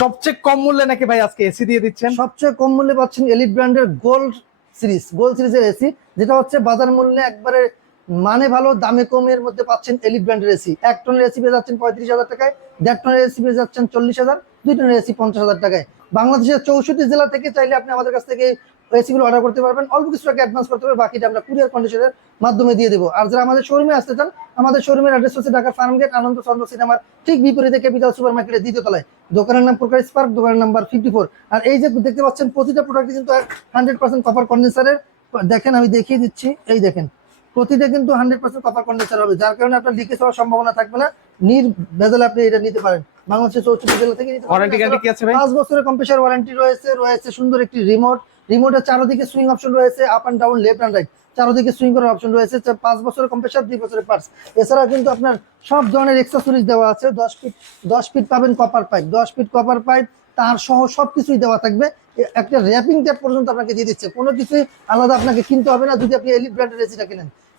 সবচেয়ে কম মূল্যে নাকি ভাই আজকে এসি দিয়ে দিচ্ছেন? সবচেয়ে কম মূল্যে পাচ্ছেন এলিট ব্র্যান্ডের গোল্ড সিরিজের এসি, যেটা হচ্ছে বাজার মূল্যে একবারে মানে ভালো দামে কমের মধ্যে পাচ্ছেন এলিট ব্র্যান্ডের এসি। 1 টনের এসি পেয়ে যাচ্ছেন 35,000 টাকায়, 1.5 টনের এসি পেয়ে যাচ্ছেন 40,000, 2 টনের এসি 50,000 টাকায়। বাংলাদেশের 64 জেলা থেকে চাইলে আপনি আমাদের কাছ থেকে এসি গুলো অর্ডার করতে পারবেন। অল্প কিছু টাকা অ্যাডভান্স করতে হবে, বাকিটা আমরা কুরিয়ার কন্ডিশনের মাধ্যমে দিয়ে দেবো। আর যারা আমাদের শোরুমে আসতে চান, আমাদের শোরুমের অ্যাড্রেস হচ্ছে ঢাকা ফার্মগেট আনন্দ চন্দ্র সিনেমার ঠিক বিপরীতে ক্যাপিটাল সুপার মার্কেটের দ্বিতীয় তলায়। দোকানের নাম প্রকাশ পার্ক, দোকানের নাম্বার 54। আর এই যে দেখতে পাচ্ছেন প্রতিটা প্রোডাক্টে কিন্তু 100% কপার কন্ডেন্সারের। দেখেন আমি দেখিয়ে দিচ্ছি, এই দেখেন প্রতিটা কিন্তু 100% কপার কন্ডেন্সার হবে, যার কারণে আপনার লিকেজ হওয়ার সম্ভাবনা থাকবে না। নির্ভেজালে আপনি এটা নিতে পারেন। বাংলাদেশের 64 জেলা থেকে নিতে পারেন। ওয়ারেন্টি গ্যারান্টি কি আছে ভাই? 5 বছরের কম্প্রেসার ওয়ারেন্টি রয়েছে সুন্দর একটি রিমোটের চারদিকে সুইং অপশন রয়েছে, up and down, left and right, চারদিকে সুইং করার অপশন রয়েছে। 5 বছরের কম্প্রেসার, 2 বছরের পার্টস। এছাড়া কিন্তু আপনার সব ধরনের এক্সেসরিজ দেওয়া আছে। 10 ফিট পাবেন copper pipe, 10 fit copper pipe তার সহ সবকিছুই দেওয়া থাকবে। একটা র্যাপিং ট্যাপ পর্যন্ত আপনাকে দিয়ে দিচ্ছে, কোনো কিছুই আলাদা আপনাকে কিনতে হবে না যদি আপনি এলিট ব্র্যান্ডের এসিটা কেনেন।